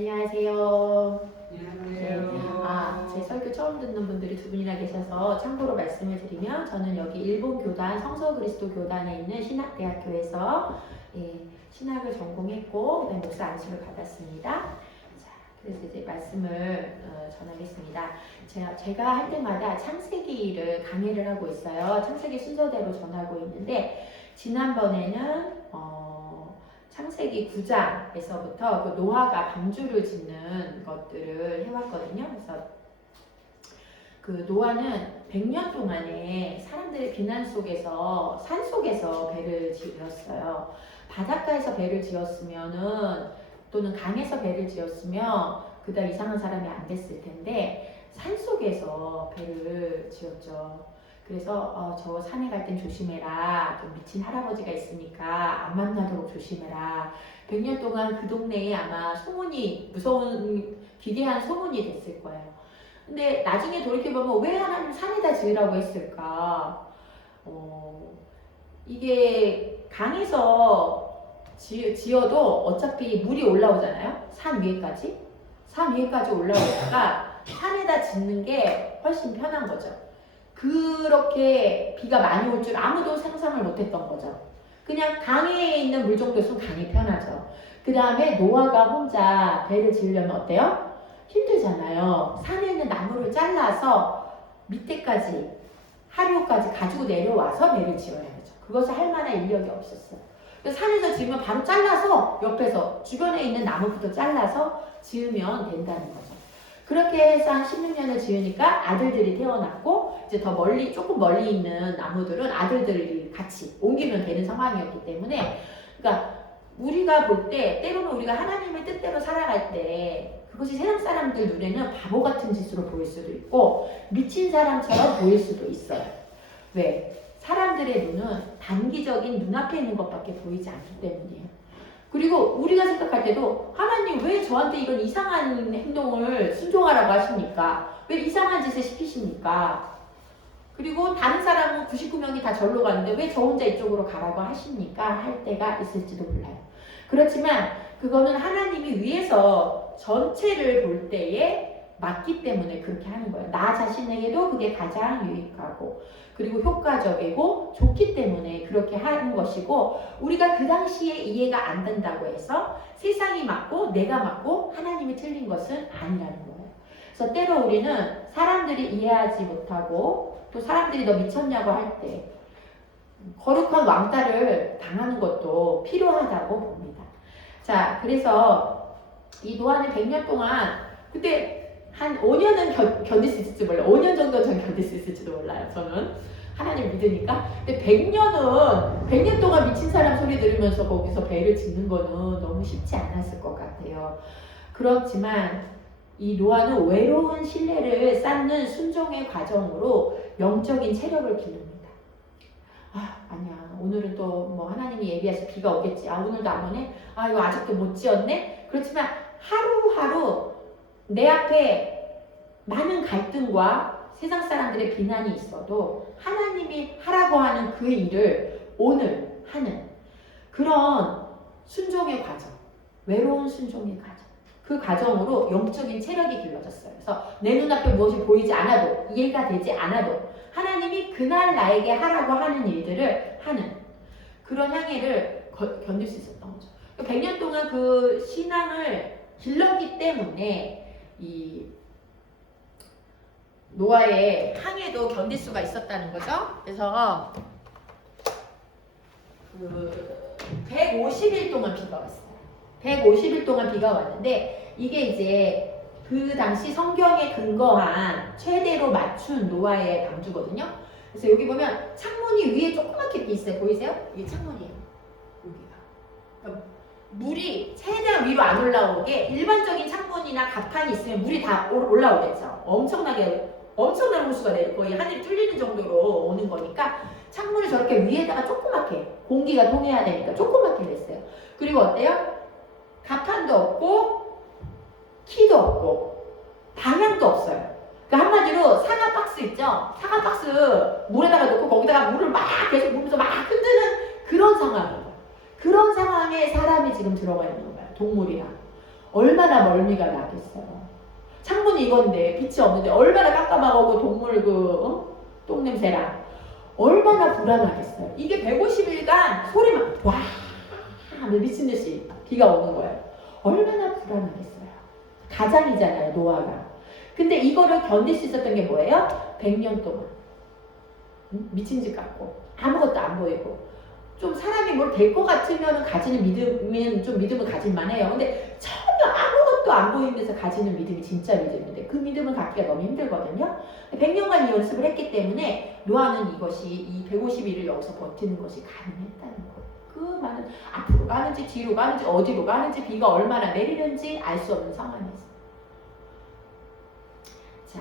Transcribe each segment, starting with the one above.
안녕하세요. 안녕하세요. 제 설교 처음 듣는 분들이 두 분이나 계셔서 참고로 말씀을 드리면 저는 여기 일본 교단 성서 그리스도 교단에 있는 신학대학교에서 신학을 전공했고 그다음에 목사 안수를 받았습니다. 자, 그래서 이제 말씀을 전하겠습니다. 제가 할 때마다 창세기를 강의를 하고 있어요. 창세기 순서대로 전하고 있는데 지난번에는 창세기 9장에서부터 그 노아가 방주를 짓는 것들을 해왔거든요. 그래서 그 노아는 100년 동안에 사람들의 비난 속에서 산 속에서 배를 지었어요. 바닷가에서 배를 지었으면은 또는 강에서 배를 지었으면 그다음 이상한 사람이 안 됐을 텐데 산 속에서 배를 지었죠. 그래서 저 산에 갈 땐 조심해라. 좀 미친 할아버지가 있으니까 안 만나도록 조심해라. 100년 동안 그 동네에 아마 소문이 무서운 기괴한 소문이 됐을 거예요. 근데 나중에 돌이켜보면 왜 하나님 산에다 지으라고 했을까? 이게 강에서 지어도 어차피 물이 올라오잖아요. 산 위에까지. 산 위에까지 올라오다가 산에다 짓는 게 훨씬 편한 거죠. 그렇게 비가 많이 올 줄 아무도 상상을 못했던 거죠. 그냥 강에 있는 물 정도였으면 강이 편하죠. 그 다음에 노아가 혼자 배를 지으려면 어때요? 힘들잖아요. 산에 있는 나무를 잘라서 밑에까지 하류까지 가지고 내려와서 배를 지어야 되죠. 그것을 할 만한 인력이 없었어요. 산에서 지으면 바로 잘라서 옆에서 주변에 있는 나무부터 잘라서 지으면 된다는 거죠. 그렇게 해서 한 16년을 지으니까 아들들이 태어났고 이제 더 멀리 조금 멀리 있는 나무들은 아들들이 같이 옮기면 되는 상황이었기 때문에 그러니까 우리가 볼 때 때로는 우리가 하나님의 뜻대로 살아갈 때 그것이 세상 사람들 눈에는 바보 같은 짓으로 보일 수도 있고 미친 사람처럼 보일 수도 있어요. 왜? 사람들의 눈은 단기적인 눈앞에 있는 것밖에 보이지 않기 때문이에요. 그리고 우리가 생각할 때도 하나님 왜 저한테 이런 이상한 행동을 순종하라고 하십니까? 왜 이상한 짓을 시키십니까? 그리고 다른 사람은 99명이 다 절로 가는데 왜 저 혼자 이쪽으로 가라고 하십니까? 할 때가 있을지도 몰라요. 그렇지만 그거는 하나님이 위에서 전체를 볼 때에 맞기 때문에 그렇게 하는 거예요. 나 자신에게도 그게 가장 유익하고 그리고 효과적이고 좋기 때문에 그렇게 하는 것이고 우리가 그 당시에 이해가 안 된다고 해서 세상이 맞고 내가 맞고 하나님이 틀린 것은 아니라는 거예요. 그래서 때로 우리는 사람들이 이해하지 못하고 또 사람들이 너 미쳤냐고 할 때 거룩한 왕따를 당하는 것도 필요하다고 봅니다. 자, 그래서 이 노아는 100년 동안 그때 한 5년은 견딜 수 있을지 몰라요. 5년 정도 전 견딜 수 있을지도 몰라요. 저는 하나님 믿으니까. 근데 100년 동안 미친 사람 소리 들으면서 거기서 배를 짓는 거는 너무 쉽지 않았을 것 같아요. 그렇지만 이 노아는 외로운 신뢰를 쌓는 순종의 과정으로 영적인 체력을 기릅니다. 아니야. 오늘은 또 뭐 하나님이 예비하신 비가 오겠지. 오늘도 안 오네. 이거 아직도 못 지었네. 그렇지만 하루하루 내 앞에 많은 갈등과 세상 사람들의 비난이 있어도 하나님이 하라고 하는 그 일을 오늘 하는 그런 순종의 과정, 외로운 순종의 과정. 그 과정으로 영적인 체력이 길러졌어요. 그래서 내 눈앞에 무엇이 보이지 않아도 이해가 되지 않아도 하나님이 그날 나에게 하라고 하는 일들을 하는 그런 향해를 견딜 수 있었던 거죠. 100년 동안 그 신앙을 길렀기 때문에 이 노아의 항해도 견딜 수가 있었다는 거죠. 그래서 150일 동안 비가 왔어요. 150일 동안 비가 왔는데 이게 이제 그 당시 성경에 근거한 최대로 맞춘 노아의 방주거든요. 그래서 여기 보면 창문이 위에 조그맣게 있어요. 보이세요? 이게 창문이에요. 여기가. 그러니까 물이 최대한 위로 안 올라오게 일반적인 창문이나 갑판이 있으면 물이 다 올라오겠죠. 엄청난 호수가 내려 거의 하늘이 뚫리는 정도로 오는 거니까 창문을 저렇게 위에다가 조그맣게 공기가 통해야 되니까 조그맣게 냈어요. 그리고 어때요? 갑판도 없고 키도 없고 방향도 없어요. 그러니까 한마디로 사과 박스 있죠? 사과 박스 물에다가 놓고 거기다가 물을 막 계속 부으면서 막 흔드는 그런 상황이에요. 그런 상황에 사람이 지금 들어가 있는 거예요. 동물이랑. 얼마나 멀미가 나겠어요. 창문이 이건데 빛이 없는데 얼마나 깜깜하고 동물 똥냄새랑 얼마나 불안하겠어요. 이게 150일간 소리만 와 미친듯이 비가 오는 거예요. 얼마나 불안하겠어요. 가장이잖아요, 노아가. 근데 이거를 견딜 수 있었던 게 뭐예요? 100년 동안. 미친 짓 같고 아무것도 안 보이고 좀 사람이 뭘 될 것 같으면 가지는 믿음은 좀 믿음을 가질만 해요. 근데 전혀 아무것도 안 보이면서 가지는 믿음이 진짜 믿음인데 그 믿음을 갖기가 너무 힘들거든요. 100년간 이 연습을 했기 때문에 노아는 이것이 이 150일을 여기서 버티는 것이 가능했다는 거예요. 그 많은 앞으로 가는지 뒤로 가는지 어디로 가는지 비가 얼마나 내리는지 알 수 없는 상황이었어요. 자,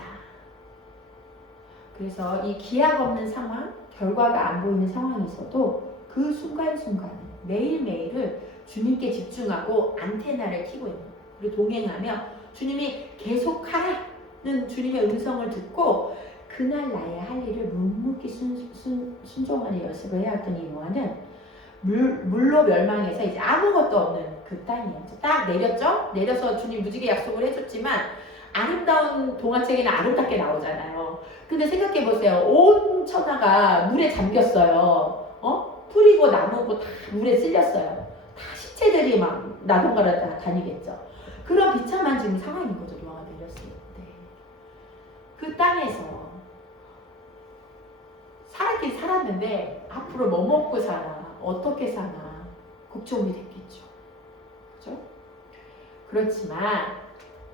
그래서 이 기약 없는 상황, 결과가 안 보이는 상황에서도 그 순간순간 매일매일을 주님께 집중하고 안테나를 켜고 있는 거예요. 그리고 동행하며 주님이 계속하라는 주님의 음성을 듣고 그날 나의 할 일을 묵묵히 순종하는 연습을 해왔던 이 노아는 물로 멸망해서 이제 아무것도 없는 그 땅이었죠. 딱 내렸죠? 내려서 주님 무지개 약속을 해줬지만 아름다운 동화책에는 아름답게 나오잖아요. 근데 생각해보세요. 온 천하가 물에 잠겼어요. 풀이고 나무고 다 물에 쓸렸어요. 다 시체들이 막 나동가라 다니겠죠. 그런 비참한 지금 상황인 거죠. 노아가 내렸을 때. 그 땅에서 살았긴 살았는데 앞으로 뭐 먹고 사나 어떻게 사나 걱정이 됐겠죠. 그죠? 그렇지만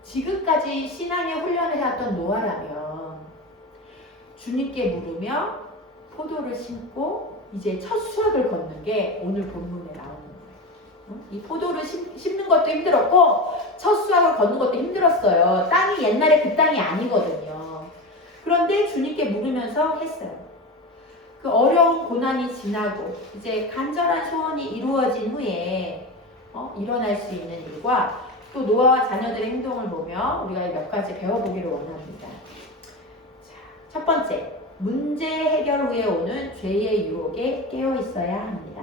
지금까지 신앙의 훈련을 해왔던 노아라면 주님께 물으며 포도를 심고 이제 첫 수확을 걷는 게 오늘 본문에 나오는 거예요. 이 포도를 심는 것도 힘들었고 첫 수확을 걷는 것도 힘들었어요. 땅이 옛날에 그 땅이 아니거든요. 그런데 주님께 물으면서 했어요. 그 어려운 고난이 지나고 이제 간절한 소원이 이루어진 후에 일어날 수 있는 일과 또 노아와 자녀들의 행동을 보며 우리가 몇 가지 배워보기를 원합니다. 자, 첫 번째, 문제 해결 후에 오는 죄의 유혹에 깨어 있어야 합니다.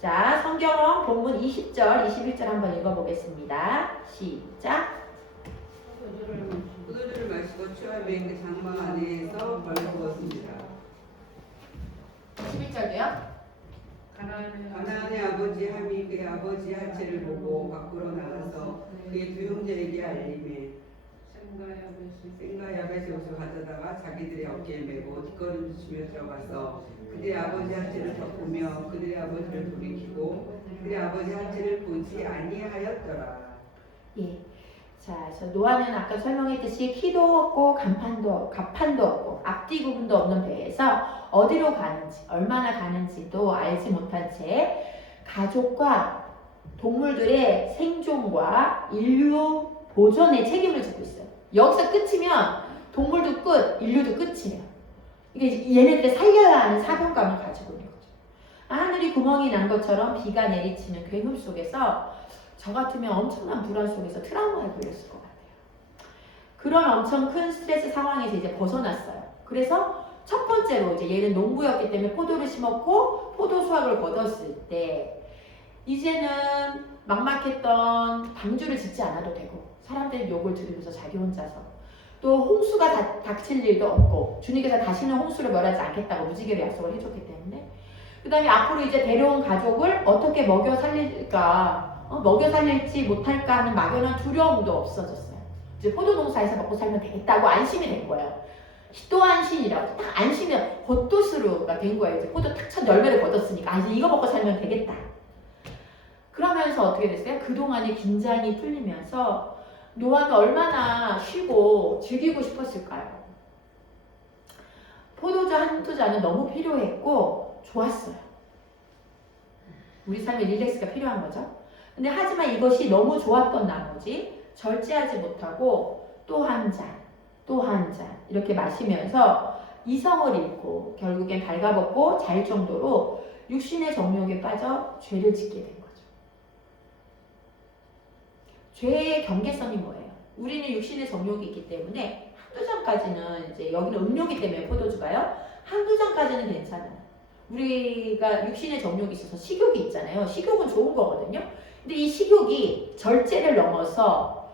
자, 성경 본문 20절, 21절 한번 읽어보겠습니다. 시작. 포도주를 마시고 취함에 그 장막 안에서 벌거벗습니다. 11절도요? 가나안의 아버지 함이 그의 아버지 하체를 보고 밖으로 나가서 그의 두 형제에게 알림해 생과 야벳의 옷을 가져다가 자기들의 어깨에 메고 뒷걸음치며 들어가서 그들의 아버지 하체를 덮으며 그들의 아버지를 돌이키고 그들의 아버지 하체를 보지 아니하였더라. 예. 자, 그래서 노아는 아까 설명했듯이 키도 없고 가판도 없고 앞뒤 구분도 없는 배에서 어디로 가는지 얼마나 가는지도 알지 못한 채 가족과 동물들의 생존과 인류 보존의 책임을 지고 있어요. 여기서 끝이면 동물도 끝, 인류도 끝이에요. 이게 얘네들을 살려야 하는 사명감을 가지고 있는 거죠. 하늘이 구멍이 난 것처럼 비가 내리치는 굉음 속에서 저 같으면 엄청난 불안 속에서 트라우마에 걸렸을 것 같아요. 그런 엄청 큰 스트레스 상황에서 이제 벗어났어요. 그래서 첫 번째로 이제 얘는 농부였기 때문에 포도를 심었고 포도 수확을 거뒀을 때 이제는 막막했던 방주를 짓지 않아도 되고 사람들의 욕을 들으면서 자기 혼자서 또 홍수가 닥칠 일도 없고 주님께서 다시는 홍수를 멸하지 않겠다고 무지개로 약속을 해줬기 때문에 그 다음에 앞으로 이제 데려온 가족을 어떻게 먹여 살릴까 먹여 살릴지 못할까 하는 막연한 두려움도 없어졌어요. 이제 포도 농사에서 먹고 살면 되겠다고 안심이 된 거예요. 또 안심이라고 딱 안심이 겉도스루가 된 거예요. 이제 포도 탁 첫 열매를 거뒀으니까 이제 이거 먹고 살면 되겠다. 그러면서 어떻게 됐어요? 그동안의 긴장이 풀리면서 노아는 얼마나 쉬고 즐기고 싶었을까요? 포도주 한두 잔은 너무 필요했고 좋았어요. 우리 삶에 릴렉스가 필요한 거죠. 근데 하지만 이것이 너무 좋았던 나머지 절제하지 못하고 또 한 잔, 또 한 잔 이렇게 마시면서 이성을 잃고 결국엔 발가벗고 잘 정도로 육신의 정욕에 빠져 죄를 짓게 된 거죠. 죄의 경계선이 뭐예요? 우리는 육신의 정욕이 있기 때문에 한두 잔까지는 이제 여기는 음료기 때문에 포도주가요. 한두 잔까지는 괜찮아요. 우리가 육신의 정욕이 있어서 식욕이 있잖아요. 식욕은 좋은 거거든요. 근데 이 식욕이 절제를 넘어서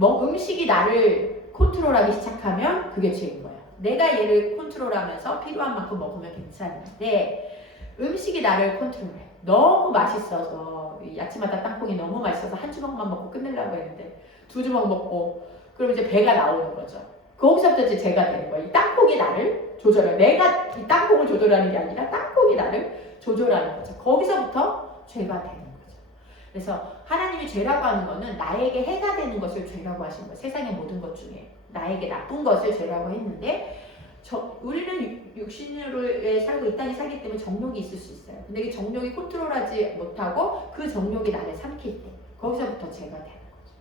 음식이 나를 컨트롤하기 시작하면 그게 죄인 거예요. 내가 얘를 컨트롤하면서 필요한 만큼 먹으면 괜찮은데 음식이 나를 컨트롤해. 너무 맛있어서 이 야채마다 땅콩이 너무 맛있어서 한 주먹만 먹고 끝내려고 했는데 2주먹 먹고 그럼 이제 배가 나오는 거죠. 거기서부터 이제 죄가 되는 거예요. 이 땅콩이 나를 조절해. 내가 이 땅콩을 조절하는 게 아니라 땅콩이 나를 조절하는 거죠. 거기서부터 죄가 되는 거죠. 그래서 하나님이 죄라고 하는 거는 나에게 해가 되는 것을 죄라고 하신 거예요. 세상의 모든 것 중에 나에게 나쁜 것을 죄라고 했는데 우리는 육신으로 살고 이 땅에 살기 때문에 정욕이 있을 수 있어요. 근데 이 정욕이 컨트롤하지 못하고 그 정욕이 나를 삼킬 때 거기서부터 죄가 되는 거죠.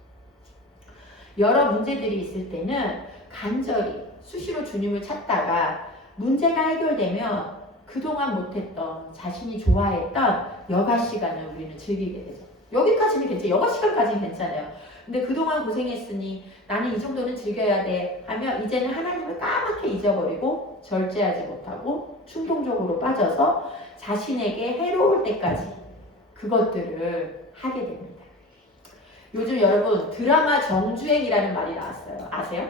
여러 문제들이 있을 때는 간절히 수시로 주님을 찾다가 문제가 해결되면 그동안 못했던 자신이 좋아했던 여가 시간을 우리는 즐기게 되죠. 여기까지는 괜찮아요. 여가 시간까지는 괜찮아요. 근데 그동안 고생했으니 나는 이 정도는 즐겨야 돼 하면 이제는 하나님을 까맣게 잊어버리고 절제하지 못하고 충동적으로 빠져서 자신에게 해로울 때까지 그것들을 하게 됩니다. 요즘 여러분 드라마 정주행이라는 말이 나왔어요. 아세요?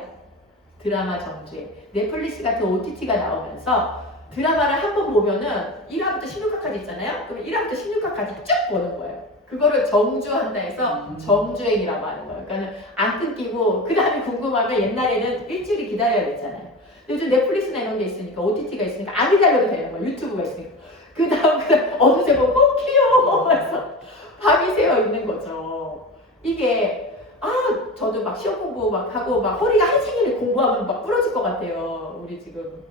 드라마 정주행. 넷플릭스 같은 OTT가 나오면서 드라마를 한 번 보면은 1화부터 16화까지 있잖아요. 그럼 1화부터 16화까지 쭉 보는 거예요. 그거를 정주한다 해서 정주행이라고 하는 거예요. 그러니까 안 끊기고 그 다음에 궁금하면 옛날에는 일주일이 기다려야 됐잖아요. 요즘 넷플릭스나 이런 게 있으니까 OTT가 있으니까 안 기다려도 되는 거예요. 유튜브가 있으니까. 그 다음 어느새 보고 키워 해서 밤이 새워 있는 거죠. 이게 저도 막 시험 공부 막 하고 막 허리가 한 생일을 공부하면 막 부러질 것 같아요. 우리 지금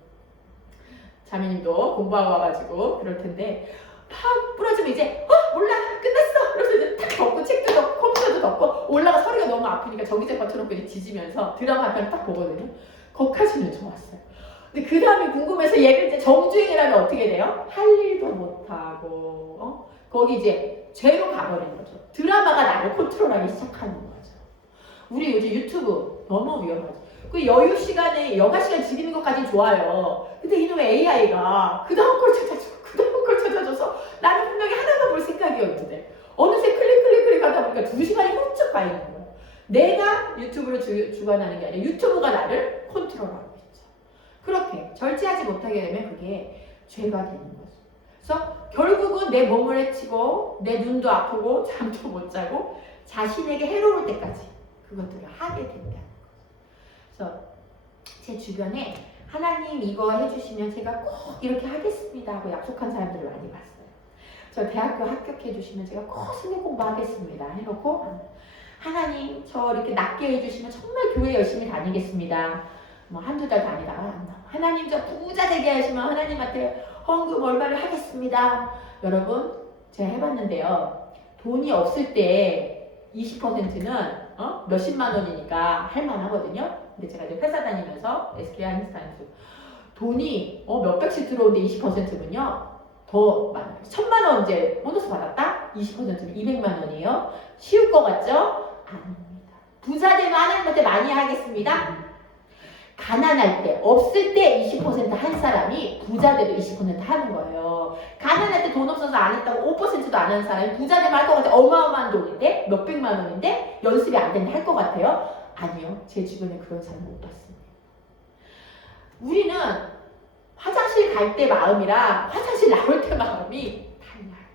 자매님도 공부하고 와가지고 그럴 텐데 팍 부러지면 이제 몰라 끝났어. 그래서 이제 탁 덮고 책도 덮고 컴퓨터도 덮고 올라가 허리가 너무 아프니까 전기장 버텨놓고 이제 뒤지면서 드라마 한 편 딱 보거든요. 거기까지는 좋았어요. 근데 그 다음에 궁금해서 얘를 이제 정주행이라면 어떻게 돼요? 할 일도 못하고 거기 이제 죄로 가버린 거죠. 드라마가 나를 컨트롤하기 시작하는 거죠. 우리 요즘 유튜브 너무 위험하죠. 그 여유 시간에 여가 시간 즐기는 것까지 좋아요. 근데 이놈의 AI가 그 다음 걸 찾아주고 그 다음 걸 찾아줘서 나는 분명히 하나만 볼 생각이었는데 어느새 클릭 하다 보니까 2시간이 훌쩍 가 있는 거예요. 내가 유튜브를 주관하는 게 아니라 유튜브가 나를 컨트롤하고 있죠. 그렇게 절제하지 못하게 되면 그게 죄가 되는 거죠. 그래서 결국은 내 몸을 해치고 내 눈도 아프고 잠도 못 자고 자신에게 해로울 때까지 그것들을 하게 된다는 거죠. 그래서 제 주변에 하나님 이거 해주시면 제가 꼭 이렇게 하겠습니다 하고 약속한 사람들을 많이 봤어요. 저 대학교 합격해 주시면 제가 꼭 성경 공부하겠습니다 해놓고 하나님 저 이렇게 낫게 해주시면 정말 교회 열심히 다니겠습니다. 뭐 한두 달 다니다가 하나님 저 부자 되게 하시면 하나님한테 헌금 얼마를 하겠습니다. 여러분 제가 해봤는데요. 돈이 없을 때 20%는 몇십만 원이니까 할만하거든요. 근데 제가 이제 회사 다니면서 SK 하이닉스에서 돈이 몇백씩 들어오는데 20%면요 더 많아요. 1,000만 원 이제 보너스 받았다? 20%면 200만 원이에요. 쉬울 것 같죠? 아닙니다. 부자 되면 하나님한테 많이 하겠습니다. 가난할 때, 없을 때 20%한 사람이 부자 돼도 20% 하는 거예요. 가난할 때 돈 없어서 안 했다고 5%도 안 하는 사람이 부자 되면 할 것 같아요. 어마어마한 돈인데, 몇백만 원인데, 연습이 안 되는데 할 것 같아요? 아니요. 제 주변에 그런 사람 못 봤습니다. 우리는 화장실 갈 때 마음이랑 화장실 나올 때 마음이 달라요.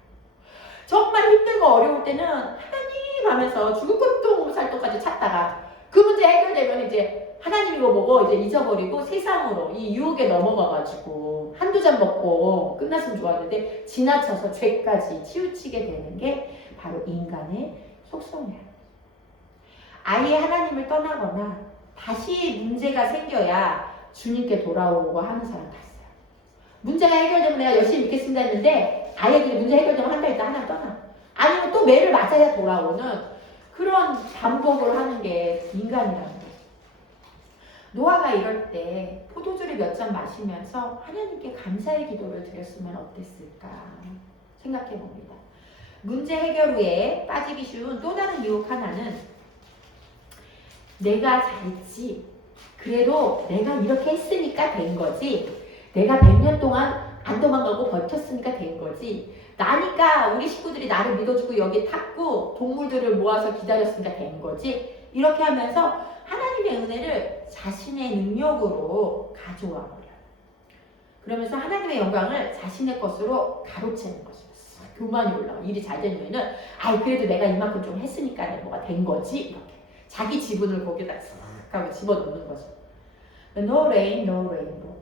정말 힘들고 어려울 때는 하나님 하면서 죽을 것도 살 것까지 찾다가 그 문제 해결되면 이제 하나님 이거 보고 이제 잊어버리고 세상으로 이 유혹에 넘어가가지고 한두 잔 먹고 끝났으면 좋았는데 지나쳐서 죄까지 치우치게 되는 게 바로 인간의 속성이에요. 아예 하나님을 떠나거나 다시 문제가 생겨야 주님께 돌아오고 하는 사람 다 있어요. 문제가 해결되면 내가 열심히 믿겠습니다 했는데 아예 그 문제 해결되면 한 달 있다 하나 떠나. 아니면 또 매를 맞아야 돌아오는 그런 반복을 하는 게 인간이라는 거예요. 노아가 이럴 때 포도주를 몇 잔 마시면서 하나님께 감사의 기도를 드렸으면 어땠을까 생각해 봅니다. 문제 해결 후에 빠지기 쉬운 또 다른 유혹 하나는 내가 잘했지. 그래도 내가 이렇게 했으니까 된 거지. 내가 100년 동안 안 도망가고 버텼으니까 된 거지. 나니까 우리 식구들이 나를 믿어주고 여기 탔고 동물들을 모아서 기다렸으니까 된 거지. 이렇게 하면서 하나님의 은혜를 자신의 능력으로 가져와 버려요. 그러면서 하나님의 영광을 자신의 것으로 가로채는 거죠. 교만이 올라가. 일이 잘 되면은 그래도 내가 이만큼 좀 했으니까 뭐가 된 거지. 이렇게 자기 지분을 거기다 싹 하고 집어넣는 거죠. No rain, no rainbow.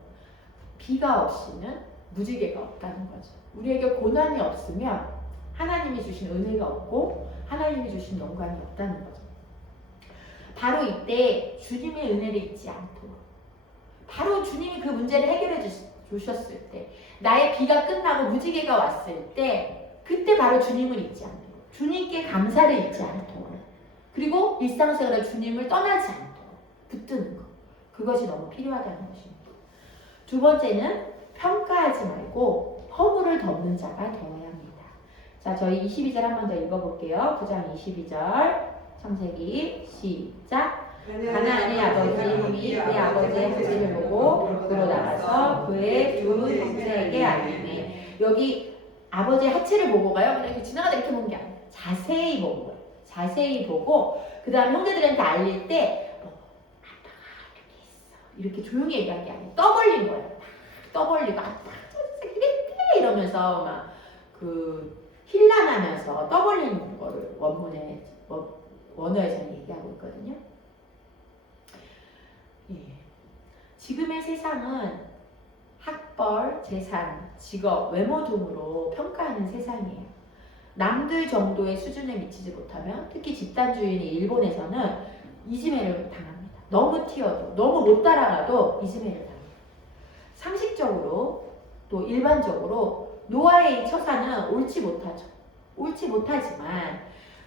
비가 없이는 무지개가 없다는 거죠. 우리에게 고난이 없으면 하나님이 주신 은혜가 없고 하나님이 주신 영광이 없다는 거죠. 바로 이때 주님의 은혜를 잊지 않도록, 바로 주님이 그 문제를 해결해 주셨을 때, 나의 비가 끝나고 무지개가 왔을 때, 그때 바로 주님을 잊지 않도록, 주님께 감사를 잊지 않도록, 그리고 일상생활에 주님을 떠나지 않도록 붙드는 것, 그것이 너무 필요하다는 것입니다. 두 번째는 평가하지 말고 허물을 덮는 자가 되어야 합니다. 자, 저희 22절 한 번 더 읽어볼게요. 9장 22절 창세기 시작. 가나안의 아버지 햄이 그의 아버지의 하체를 보고 밖으로 나가서 그의 두 형제에게 알리매. 여기 아버지의 하체를 보고 가요? 그냥 이렇게 지나가다 이렇게 본 게 아니에요. 자세히 보고 거예요. 자세히 보고 그 다음 형제들한테 알릴 때 아빠가 이렇게 있어. 이렇게 조용히 얘기한 게 아니에요. 떠벌린 거예요. 떠벌리고 아빠 그랬대 이러면서 막 그 힐난하면서 떠벌리는 거를 원문에 원어에서는 얘기하고 있거든요. 예. 지금의 세상은 학벌, 재산, 직업, 외모 등으로 평가하는 세상이에요. 남들 정도의 수준에 미치지 못하면 특히 집단주의인 일본에서는 이지메를 당합니다. 너무 튀어도, 너무 못 따라가도 이지메를 당해요. 상식적으로 또 일반적으로 노아의 처사는 옳지 못하죠. 옳지 못하지만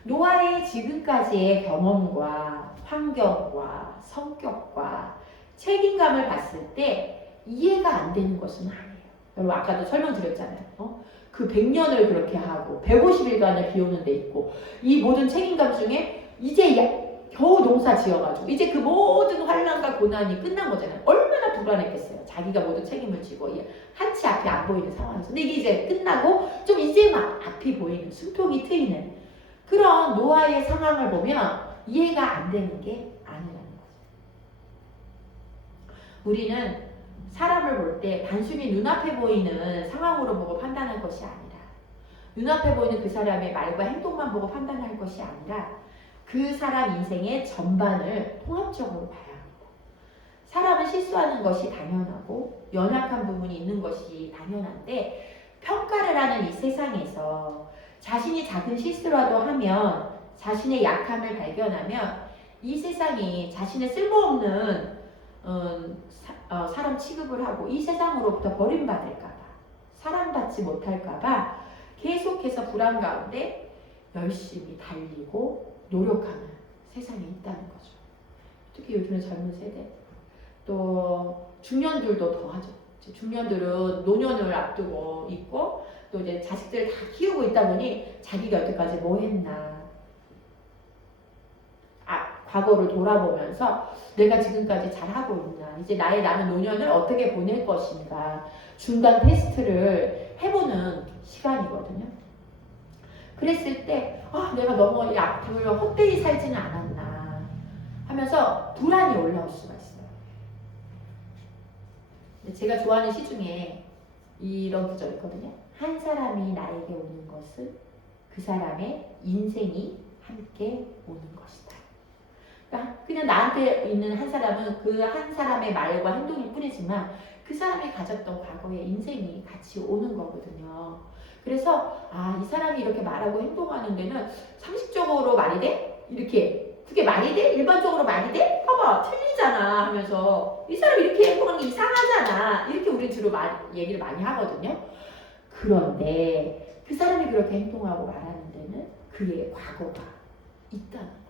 노아의 지금까지의 경험과 환경과 성격과 책임감을 봤을 때 이해가 안 되는 것은 아니에요. 여러분 아까도 설명드렸잖아요. 그 100년을 그렇게 하고 150일간을 비우는 데 있고 이 모든 책임감 중에 이제 겨우 농사 지어가지고 이제 그 모든 환난과 고난이 끝난 거잖아요. 얼마나 불안했겠어요. 자기가 모든 책임을 지고 한치 앞이 안 보이는 상황에서. 근데 이게 이제 끝나고 좀 이제 막 앞이 보이는 숨통이 트이는 그런 노아의 상황을 보면 이해가 안 되는 게 아니라는 거죠. 우리는 사람을 볼 때 단순히 눈앞에 보이는 상황으로 보고 판단할 것이 아니라 눈앞에 보이는 그 사람의 말과 행동만 보고 판단할 것이 아니라 그 사람 인생의 전반을 통합적으로 봐야 합니다. 사람은 실수하는 것이 당연하고 연약한 부분이 있는 것이 당연한데 평가를 하는 이 세상에서 자신이 작은 실수라도 하면 자신의 약함을 발견하면 이 세상이 자신의 쓸모없는 사람 취급을 하고 이 세상으로부터 버림받을까봐 사랑받지 못할까봐 계속해서 불안 가운데 열심히 달리고 노력하는 세상에 있다는 거죠. 특히 요즘에 젊은 세대 또 중년들도 더 하죠. 중년들은 노년을 앞두고 있고 또 이제 자식들 다 키우고 있다 보니 자기가 여태까지 뭐 했나 과거를 돌아보면서 내가 지금까지 잘하고 있나 이제 나의 남은 노년을 어떻게 보낼 것인가 중간 테스트를 해보는 시간이거든요. 그랬을 때 내가 너무 이 앞을 헛되이 살지는 않았나 하면서 불안이 올라올 수가 있어요. 근데 제가 좋아하는 시 중에 이런 구절이 있거든요. 한 사람이 나에게 오는 것은 그 사람의 인생이 함께 오는 것이다. 그러니까 그냥 나한테 있는 한 사람은 그 한 사람의 말과 행동일 뿐이지만 그 사람이 가졌던 과거의 인생이 같이 오는 거거든요. 그래서 이 사람이 이렇게 말하고 행동하는 데는 상식적으로 말이 돼? 이렇게 그게 말이 돼? 일반적으로 말이 돼? 봐봐 틀리잖아 하면서 이 사람이 이렇게 행동하는 게 이상하잖아 이렇게 우리 주로 얘기를 많이 하거든요. 그런데 그 사람이 그렇게 행동하고 말하는 데는 그의 과거가 있다는 거죠.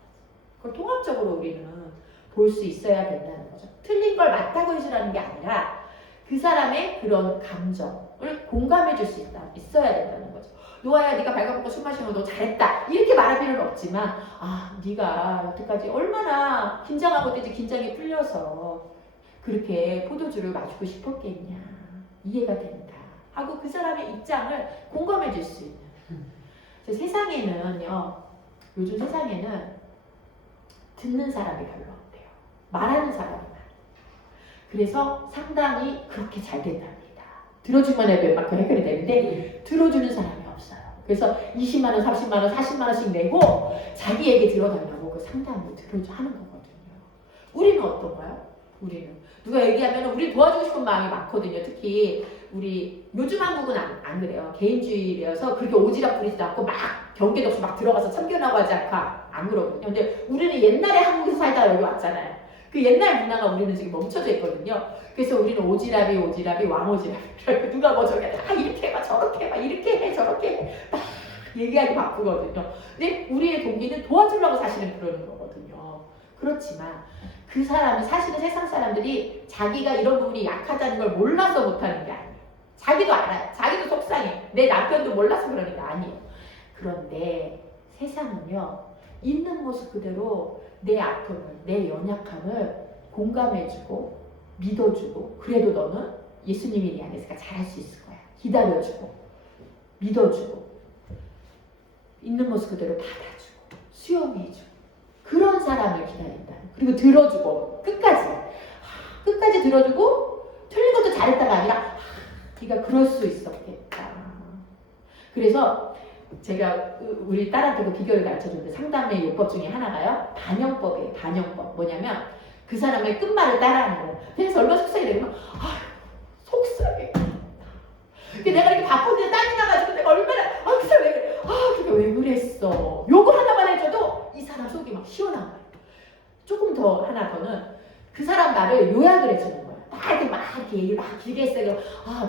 그걸 통합적으로 우리는 볼 수 있어야 된다는 거죠. 틀린 걸 맞다고 해주라는 게 아니라 그 사람의 그런 감정을 공감해 줄 수 있어야 된다는 거죠. 노아야 네가 발가벗고 술 마시면 너 잘했다 이렇게 말할 필요는 없지만 네가 여태까지 얼마나 긴장하고 있는지 긴장이 풀려서 그렇게 포도주를 마시고 싶었겠냐 이해가 된다. 하고 그 사람의 입장을 공감해 줄 수 있는. 세상에는요, 요즘 세상에는 듣는 사람이 별로 없대요. 말하는 사람이 많아요. 그래서 상당히 그렇게 잘 된답니다. 들어주면 웬만큼 해결이 되는데 들어주는 사람이 없어요. 그래서 20만 원, 30만 원, 40만 원씩 내고 자기 얘기 들어달라고 그 상담을 하는 거거든요. 우리는 어떤가요? 우리는 누가 얘기하면 우리 도와주고 싶은 마음이 많거든요. 특히 우리 요즘 한국은 안 그래요. 개인주의라서 그렇게 오지랖 부리지도 않고 막 경계도 없이 막 들어가서 참견하고 하지 않고 안 그러거든요. 근데 우리는 옛날에 한국에서 살다 여기 왔잖아요. 그 옛날 문화가 우리는 지금 멈춰져 있거든요. 그래서 우리는 오지랖이 왕오지랖. 누가 뭐 저게 다 이렇게 해봐 저렇게 해봐 이렇게 해 저렇게 해 막 얘기하기 바쁘거든요. 근데 우리의 동기는 도와주려고 사실은 그러는 거거든요. 그렇지만 그 사람은 사실은 세상 사람들이 자기가 이런 부분이 약하다는 걸 몰라서 못하는 게 아니에요. 자기도 알아요. 자기도 속상해. 내 남편도 몰라서 그러는 게 아니에요. 그런데 세상은요. 있는 모습 그대로 내 아픔을, 내 연약함을 공감해주고 믿어주고 그래도 너는 예수님이 네 안에 있으니까 잘할 수 있을 거야. 기다려주고 믿어주고 있는 모습 그대로 받아주고 수용해주고 그런 사람을 기다린다. 그리고 들어주고 끝까지 들어주고 틀린 것도 잘했다가 아니라 네가 그럴 수 있었겠다. 그래서 제가 우리 딸한테 그 비결을 가르쳐줬는데 상담의 요법 중에 하나가요. 반영법이에요. 반영법. 뭐냐면 그 사람의 끝말을 따라하는 거예요. 그래서 얼마나 속상해 되면 속상해. 근데 내가 이렇게 바쁜데 땀이 나가지고 내가 얼마나 그 사람 왜 그래? 그게 왜 그랬어? 요거 하나만 해줘도 이 사람 속이 막 시원한 거예요. 조금 더 하나 더는 그 사람 말을 요약을 해주는 거예요. 막 이렇게 얘기를 막 길게 했어요.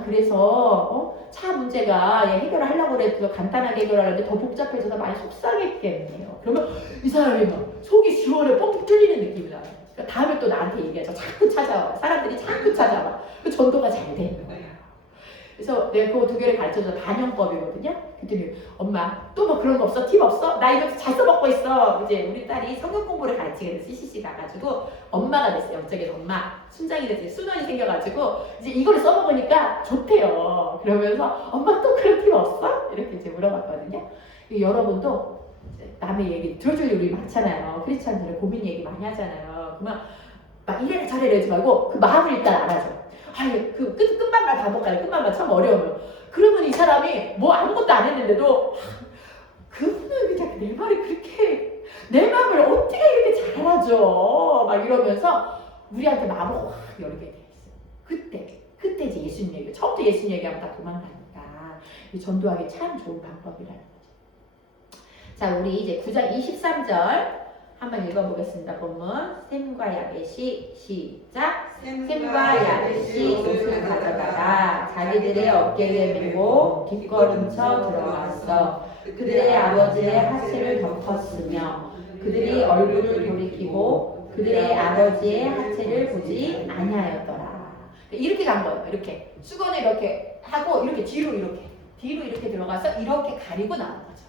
그래서 차 문제가 해결을 하려고 그래도 간단하게 해결하려는데 더 복잡해져서 많이 속상했겠네요. 그러면 이 사람이 막 속이 시원해 뻥 뚫리는 느낌이 나요. 그러니까 다음에 또 나한테 얘기하죠. 자꾸 찾아와. 사람들이 자꾸 찾아와. 그 전도가 잘 되는 거예요. 그래서 내가 그거 두 개를 가르쳐줘서 반영법이거든요. 그랬더니 엄마 또 뭐 그런 거 없어? 팁 없어? 나 이거 잘 써먹고 있어. 이제 우리 딸이 성경 공부를 가르치게 돼서 CCC 가가지고 엄마가 됐어요. 영적인 엄마. 순장이 됐어요. 순원이 생겨가지고 이제 이거를 써먹으니까 좋대요. 그러면서 엄마 또 그런 팁 없어? 이렇게 이제 물어봤거든요. 여러분도 남의 얘기 들어줄 일이 많잖아요. 크리스찬들은 고민 얘기 많이 하잖아요. 그러면 막 이래라 저래라 하지 말고 그 마음을 일단 알아줘. 그 끝말만 반복하래. 끝말만 참 어려워요. 그러면 이 사람이 뭐 아무것도 안 했는데도 그분은 그냥 내 말이 그렇게 내 마음을 어떻게 이렇게 잘 알아줘 막 이러면서 우리한테 마음을 확 열게 돼 있어요. 그때 이제 예수님 얘기 처음부터 예수님 얘기하면 다 도망가니까 이 전도하기 참 좋은 방법이라는 거죠. 자, 우리 이제 9장 23절 한번 읽어보겠습니다. 본문 샘과 야벳이 시작. 샘과 야벳이 옷을 가져다가 자기들의 어깨에 메고 뒷걸음쳐 들어갔어. 그들의 아버지의 하체를 덮었으며 그들이 얼굴을 돌이키고 그들의 아버지의 하체를 보지 아니하였더라. 이렇게 간 거예요. 이렇게 수건을 이렇게 하고 이렇게 뒤로 이렇게 들어가서 이렇게 가리고 나온 거죠.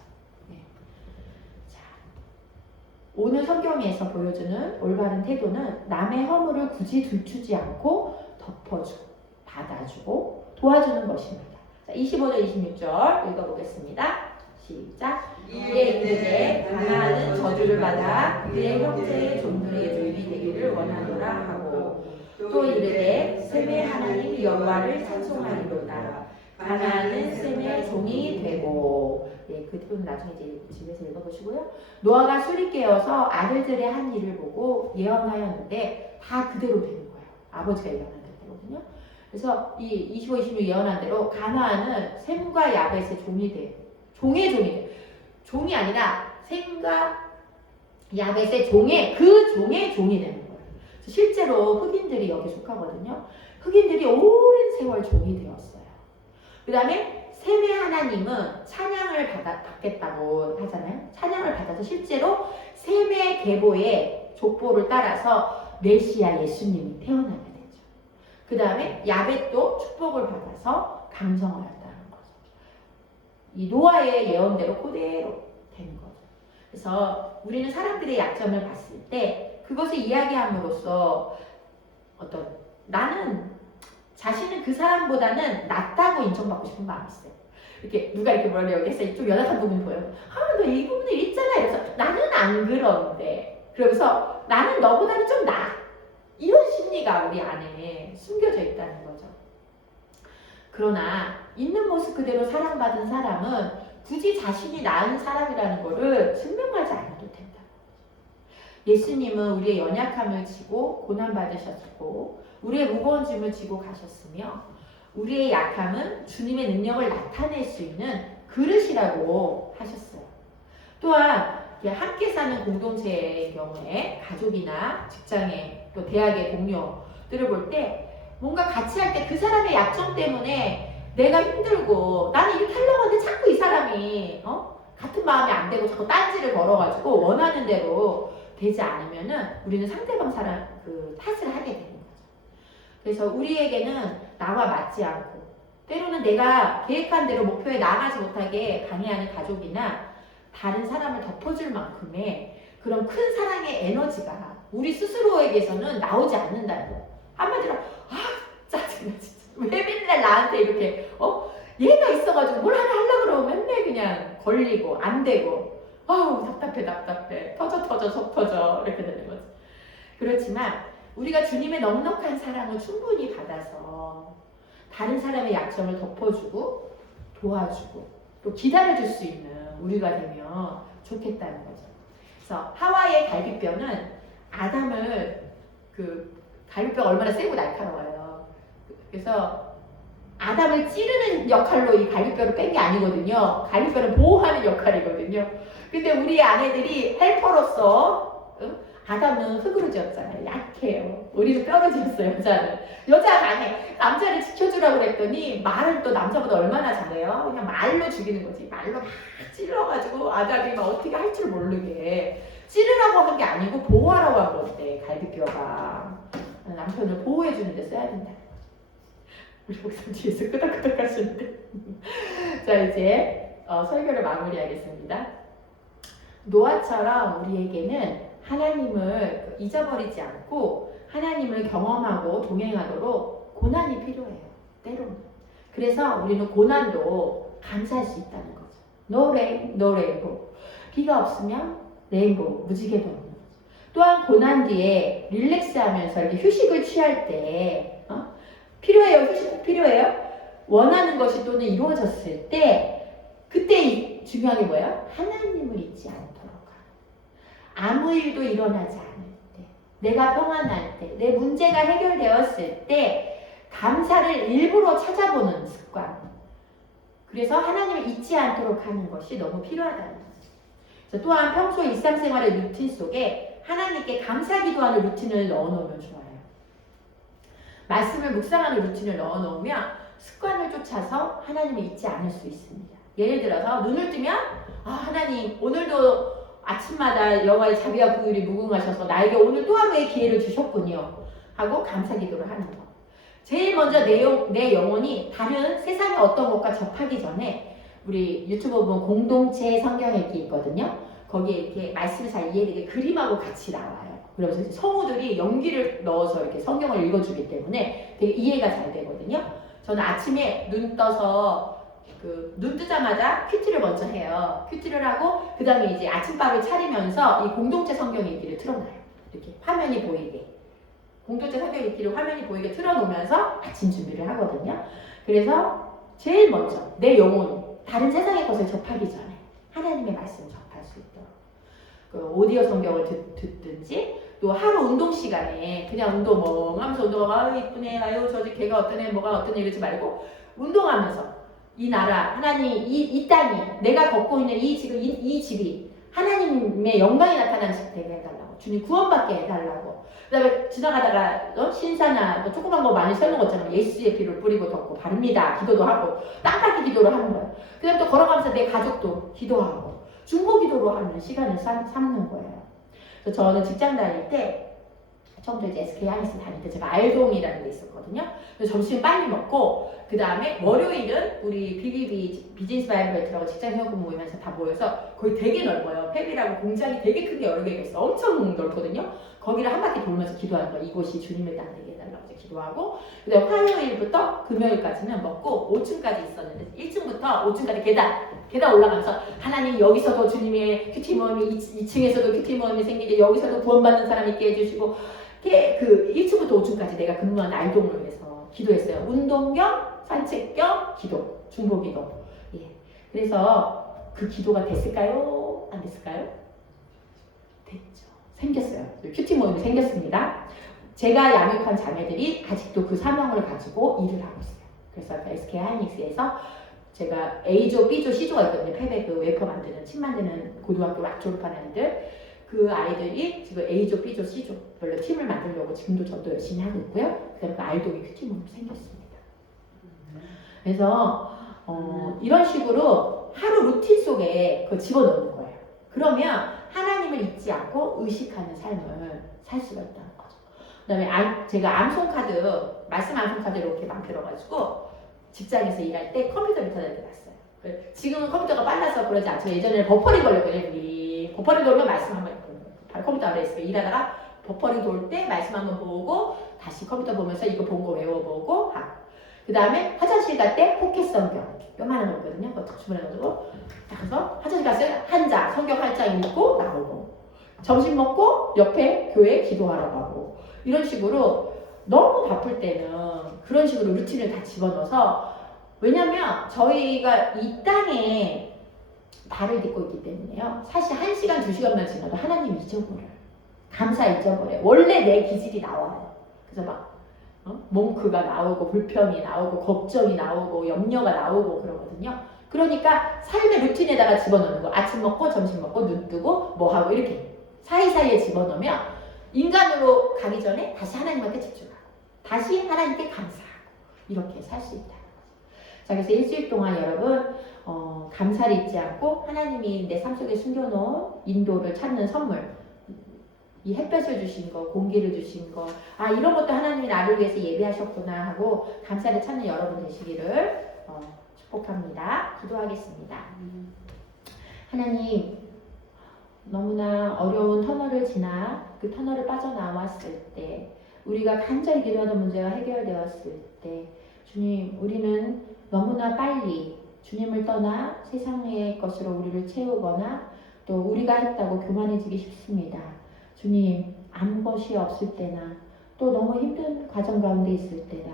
오늘 성경에서 보여주는 올바른 태도는 남의 허물을 굳이 들추지 않고 덮어주고 받아주고 도와주는 것입니다. 자, 25절 26절 읽어보겠습니다. 시작. 이에 그들의 가나안은 저주를 받아 그의 형제의 종들의 종이 되기를 원하노라 하고 또 이르되 셈의 하나님 여호와를 찬송하리로다. 가나안은 셈의 종이 되고 그 부분 나중에 이제 집에서 읽어보시고요. 노아가 술이 깨어서 아들들의 한 일을 보고 예언하였는데 다 그대로 되는 거예요. 아버지가 예언한 대로거든요. 그래서 이 25, 26 예언한 대로 가나안은 셈과 야벳의 종이 돼. 종의 종이 돼. 종이 아니라 셈과 야벳의 종의 종이 되는 거예요. 실제로 흑인들이 여기 속하거든요. 흑인들이 오랜 세월 종이 되었어요. 그 다음에 셈의 하나님은 찬양을 받겠다고 하잖아요. 찬양을 받아서 실제로 셈의 계보의 족보를 따라서 메시아 예수님이 태어나게 되죠. 그 다음에 야벳도 축복을 받아서 강성하였다는 거죠. 이 노아의 예언대로 그대로 되는 거죠. 그래서 우리는 사람들의 약점을 봤을 때 그것을 이야기함으로써 나는 자신은 그 사람보다는 낫다고 인정받고 싶은 마음이 있어요. 이렇게 누가 이렇게 뭐라 여기서 좀 연약한 부분이 보여요. 아, 너 이 부분이 있잖아. 이래서 나는 안 그런데. 그러면서 나는 너보다는 좀 나아. 이런 심리가 우리 안에 숨겨져 있다는 거죠. 그러나 있는 모습 그대로 사랑받은 사람은 굳이 자신이 나은 사람이라는 것을 증명하지 않아도 된다. 예수님은 우리의 연약함을 지고 고난받으셨고 우리의 무거운 짐을 지고 가셨으며 우리의 약함은 주님의 능력을 나타낼 수 있는 그릇이라고 하셨어요. 또한 함께 사는 공동체의 경우에 가족이나 직장의 또 대학의 동료들을 볼 때 뭔가 같이 할 때 그 사람의 약점 때문에 내가 힘들고 나는 이렇게 하려고 하는데 자꾸 이 사람이 같은 마음이 안 되고 자꾸 딴지를 걸어가지고 원하는 대로 되지 않으면은 우리는 상대방 사람 그 탓을 하게 되는 거죠. 그래서 우리에게는 나와 맞지 않고 때로는 내가 계획한 대로 목표에 나아가지 못하게 방해하는 가족이나 다른 사람을 덮어줄 만큼의 그런 큰 사랑의 에너지가 우리 스스로에게서는 나오지 않는다는 거예요. 한마디로 짜증나 진짜 왜 맨날 나한테 이렇게 얘가 있어가지고 뭘 하나 하려고 그러면 맨날 그냥 걸리고 안 되고 답답해 터져 속 터져 이렇게 되는 거지. 그렇지만 우리가 주님의 넉넉한 사랑을 충분히 받아서 다른 사람의 약점을 덮어주고 도와주고 또 기다려줄 수 있는 우리가 되면 좋겠다는 거죠. 그래서 하와의 갈비뼈는 아담을 갈비뼈가 얼마나 세고 날카로워요. 그래서 아담을 찌르는 역할로 이 갈비뼈를 뺀 게 아니거든요. 갈비뼈를 보호하는 역할이거든요. 근데 우리 아내들이 헬퍼로서 아담은 흙으로 지었잖아요. 약해요. 우리는 뼈로 지었어요. 여자가 강해. 남자를 지켜주라고 그랬더니 말을 또 남자보다 얼마나 잘해요. 그냥 말로 죽이는 거지. 말로 막 찔러가지고 아담이 막 어떻게 할 줄 모르게 찌르라고 한 게 아니고 보호하라고 한 건데 갈비뼈가 남편을 보호해주는 데 써야 된다. 우리 목사님 뒤에서 끄덕끄덕 하시는데 자 이제 설교를 마무리하겠습니다. 노아처럼 우리에게는 하나님을 잊어버리지 않고 하나님을 경험하고 동행하도록 고난이 필요해요. 때로는. 그래서 우리는 고난도 감사할 수 있다는 거죠. No rain, no rainbow. 비가 없으면 레인보우, 무지개도 없는 거죠. 또한 고난 뒤에 릴렉스하면서 이렇게 휴식을 취할 때 필요해요. 휴식 필요해요. 원하는 것이 또는 이루어졌을 때 그때 중요한 게 뭐예요? 하나님을 잊지 않도록 아무 일도 일어나지 않을 때, 내가 평안할 때, 내 문제가 해결되었을 때 감사를 일부러 찾아보는 습관. 그래서 하나님을 잊지 않도록 하는 것이 너무 필요하다는 거죠. 또한 평소 일상생활의 루틴 속에 하나님께 감사 기도하는 루틴을 넣어놓으면 좋아요. 말씀을 묵상하는 루틴을 넣어놓으면 습관을 쫓아서 하나님을 잊지 않을 수 있습니다. 예를 들어서 눈을 뜨면 하나님 오늘도 아침마다 여호와의 자비와 긍휼이 무궁하셔서 나에게 오늘 또 하루의 기회를 주셨군요 하고 감사 기도를 하는 것. 제일 먼저 내 영혼이 다른 세상의 어떤 것과 접하기 전에 우리 유튜브 보면 공동체 성경 읽기 있거든요. 거기에 이렇게 말씀을 잘 이해되게 그림하고 같이 나와요. 그래서 성우들이 연기를 넣어서 이렇게 성경을 읽어주기 때문에 되게 이해가 잘 되거든요. 저는 아침에 눈 떠서 눈 뜨자마자 큐티를 먼저 해요. 큐티를 하고 그 다음에 이제 아침밥을 차리면서 이 공동체 성경 읽기를 틀어놔요. 이렇게 화면이 보이게. 공동체 성경 읽기를 화면이 보이게 틀어놓으면서 아침 준비를 하거든요. 그래서 제일 먼저 내 영혼이 다른 세상의 것을 접하기 전에 하나님의 말씀을 접할 수 있도록 오디오 성경을 듣든지 또 하루 운동 시간에 그냥 운동 하면서 운동하고 이쁘네 저기 걔가 어떠네 뭐가 어떠네 이러지 말고 운동하면서 이 나라 하나님 이 땅이 내가 걷고 있는 이 집이 하나님의 영광이 나타나는 집 되게 해달라고 주님 구원받게 해달라고 그 다음에 지나가다가 신사나 뭐 조그만 거 많이 써놓은 거 있잖아요. 예수의 피를 뿌리고 덮고 바릅니다 기도도 하고 땅밟기 기도를 하는 거예요. 그 다음에 또 걸어가면서 내 가족도 기도하고 중보 기도로 하는 시간을 삼는 거예요. 그래서 저는 직장 다닐 때 처음부터 이제 SK 하이닉스 다닐 때 제가 알동이라는 데 있었거든요. 그래서 점심 빨리 먹고 그 다음에 월요일은 우리 BBB 비즈니스 바이블벨트라고 직장 회원권 모이면서 다 모여서 거기 되게 넓어요. 폐비라고 공장이 되게 큰 게 여러 개가 있어. 엄청 넓거든요. 거기를 한 바퀴 돌면서 기도하는 거야. 이곳이 주님의 땅 되게 해달라고 이제 기도하고, 그 다음에 화요일부터 금요일까지는 먹고 5층까지 있었는데 1층부터 5층까지 계단 올라가면서 하나님 여기서도 주님의 큐티 모임이 2층에서도 큐티 모임이 생기게 여기서도 구원받는 사람 있게 해주시고, 그 1층부터 5층까지 내가 근무한 아이동을 위해서 기도했어요. 운동 겸 산책 겸 기도, 중보 기도. 예. 그래서 그 기도가 됐을까요? 안 됐을까요? 됐죠. 생겼어요. 큐티 모임이 생겼습니다. 제가 양육한 자매들이 아직도 그 사명을 가지고 일을 하고 있어요. 그래서 SK 하이닉스에서 제가 A조, B조, C조가 있거든요. 폐배 그 웨이퍼 만드는, 침 만드는 고등학교 막 졸업한 아이들. 그 아이들이 지금 A조, B조, C조 별로 팀을 만들려고 지금도 저도 열심히 하고 있고요. 그다음에 그 아이돌이 큐티 모임이 생겼습니다. 그래서 이런 식으로 하루 루틴 속에 그 집어넣는 거예요. 그러면 하나님을 잊지 않고 의식하는 삶을 살 수가 있다는 거죠. 그 다음에 제가 암송카드, 말씀 암송카드 이렇게 만들어가지고 직장에서 일할 때 컴퓨터 밑에다 놨어요. 지금은 컴퓨터가 빨라서 그러지 않지만 예전에는 버퍼링 걸렸거든요. 우리 버퍼링 돌면 말씀 한번 컴퓨터 아래 있어요. 일하다가 버퍼링 돌 때 말씀 한번 보고 다시 컴퓨터 보면서 이거 본 거 외워보고 하고, 그 다음에 화장실 갈 때 포켓 성경 요만한 거 있거든요. 그거 딱 주문해가지고 딱 가서 화장실 갔어요. 한 장, 성경 한 장 읽고 나오고, 점심 먹고 옆에 교회 기도하라고 하고, 이런 식으로 너무 바쁠 때는 그런 식으로 루틴을 다 집어넣어서, 왜냐면 저희가 이 땅에 발을 딛고 있기 때문에요. 사실 1시간, 2시간만 지나도 하나님 잊어버려요. 감사 잊어버려요. 원래 내 기질이 나와요. 그래서 막 몽크가 나오고 불평이 나오고 걱정이 나오고 염려가 나오고 그러거든요. 그러니까 삶의 루틴에다가 집어넣는 거. 아침 먹고 점심 먹고 눈 뜨고 뭐 하고 이렇게 사이사이에 집어넣으면 인간으로 가기 전에 다시 하나님한테 집중하고 다시 하나님께 감사하고 이렇게 살 수 있다. 자, 그래서 일주일 동안 여러분 감사를 잊지 않고 하나님이 내 삶 속에 숨겨놓은 인도를 찾는 선물, 이 햇볕을 주신 거, 공기를 주신 거, 아 이런 것도 하나님이 나를 위해서 예비하셨구나 하고 감사를 찾는 여러분 되시기를 축복합니다. 기도하겠습니다. 하나님, 너무나 어려운 터널을 지나 그 터널을 빠져나왔을 때, 우리가 간절히 기도하던 문제가 해결되었을 때, 주님, 우리는 너무나 빨리 주님을 떠나 세상의 것으로 우리를 채우거나 또 우리가 했다고 교만해지기 쉽습니다. 주님, 아무것이 없을 때나 또 너무 힘든 과정 가운데 있을 때나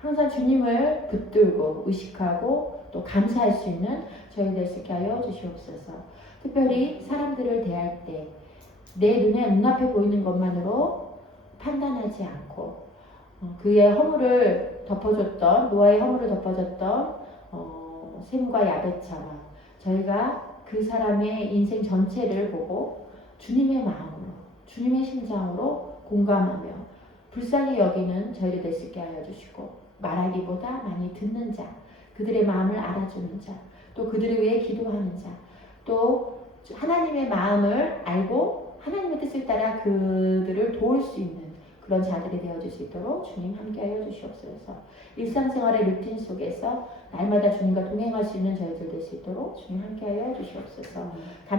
항상 주님을 붙들고 의식하고 또 감사할 수 있는 저희들 수 있게 하여 주시옵소서. 특별히 사람들을 대할 때 내 눈앞에 보이는 것만으로 판단하지 않고 그의 허물을 덮어줬던, 노아의 허물을 덮어줬던 셈과 야벳처럼 저희가 그 사람의 인생 전체를 보고 주님의 마음으로, 주님의 심장으로 공감하며 불쌍히 여기는 저희를 될 수 있게 하여 주시고, 말하기보다 많이 듣는 자, 그들의 마음을 알아주는 자, 또 그들을 위해 기도하는 자, 또 하나님의 마음을 알고 하나님의 뜻을 따라 그들을 도울 수 있는 그런 자들이 되어줄 수 있도록 주님 함께하여 주시옵소서. 일상생활의 루틴 속에서 날마다 주님과 동행할 수 있는 저희들 될 수 있도록 주님 함께하여 주시옵소서.